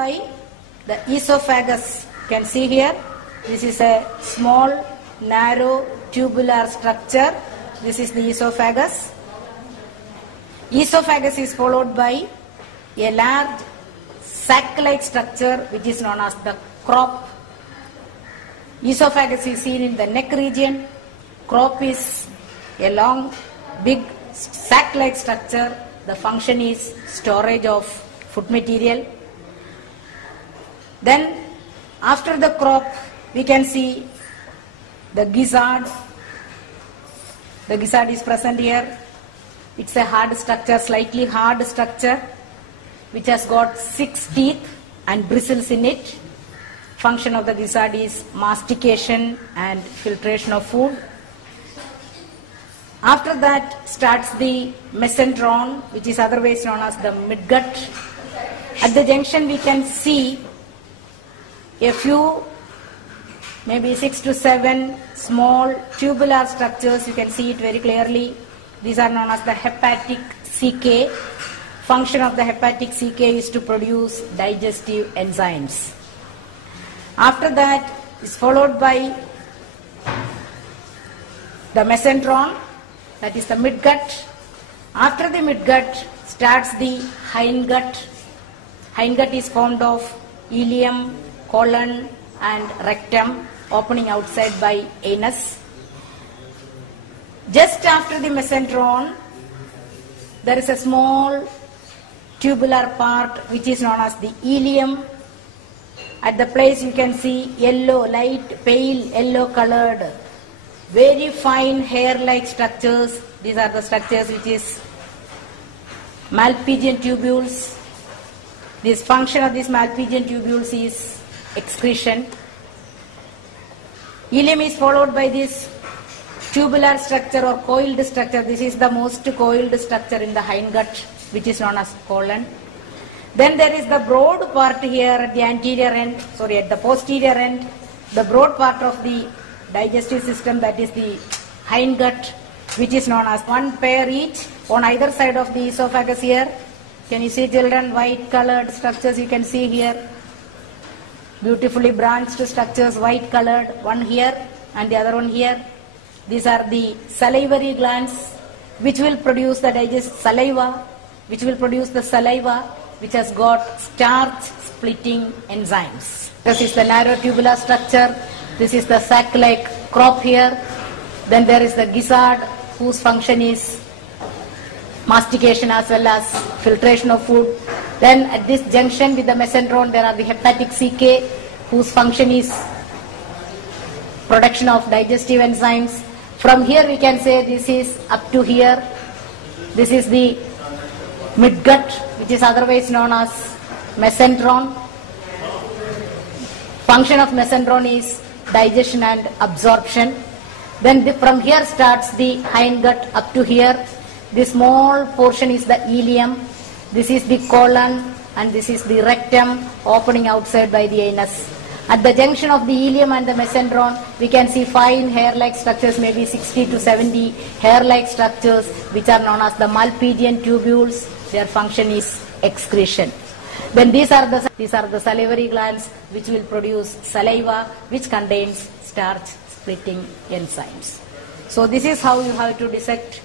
By the esophagus, you can see here, this is a small, narrow, tubular structure. This is the esophagus. Esophagus is followed by a large sac-like structure which is known as the crop. Esophagus is seen in the neck region. Crop is a long, big sac-like structure. The function is storage of food material. Then after the crop we can see the gizzard. The gizzard is present here. It's a hard structure, slightly hard structure which has got 6 teeth and bristles in it. Function of the gizzard is mastication and filtration of food. After that starts the mesenteron, which is otherwise known as the midgut. At the junction we can see a few, maybe 6 to 7 small tubular structures. You can see it very clearly. These are known as the hepatic CK. Function of the hepatic CK is to produce digestive enzymes. After that is followed by the mesenteron, that is the midgut. After the midgut starts the hindgut. Hindgut is formed of ileum, colon and rectum, opening outside by anus. Just after the mesenteron there is a small tubular part which is known as the ileum. At the place you can see yellow, light pale yellow colored, very fine hair-like structures. These are the structures which is Malpighian tubules. This function of these Malpighian tubules is excretion. Ileum is followed by this tubular structure or coiled structure. This is the most coiled structure in the hindgut, which is known as colon. Then there is the broad part here at the anterior end, at the posterior end, the broad part of the digestive system, that is the hindgut, which is known as one pair each on either side of the esophagus here. Can you see, children, white colored structures you can see here? Beautifully branched structures, white colored, one here and the other one here. These are the salivary glands which will produce the saliva, which has got starch splitting enzymes. This is the narrow tubular structure. This is the sac-like crop here. Then there is the gizzard, whose function is mastication as well as filtration of food. Then at this junction with the mesenteron there are the hepatic CK, whose function is production of digestive enzymes. From here we can say this is up to here. This is the midgut, which is otherwise known as mesenteron. Function of mesenteron is digestion and absorption. Then from here starts the hindgut up to here. This small portion is the ileum. This is the colon and this is the rectum, opening outside by the anus. At the junction of the ileum and the mesenteron, we can see fine hair-like structures, maybe 60 to 70 hair-like structures, which are known as the Malpighian tubules. Their function is excretion. Then these are the salivary glands which will produce saliva, which contains starch splitting enzymes. So this is how you have to dissect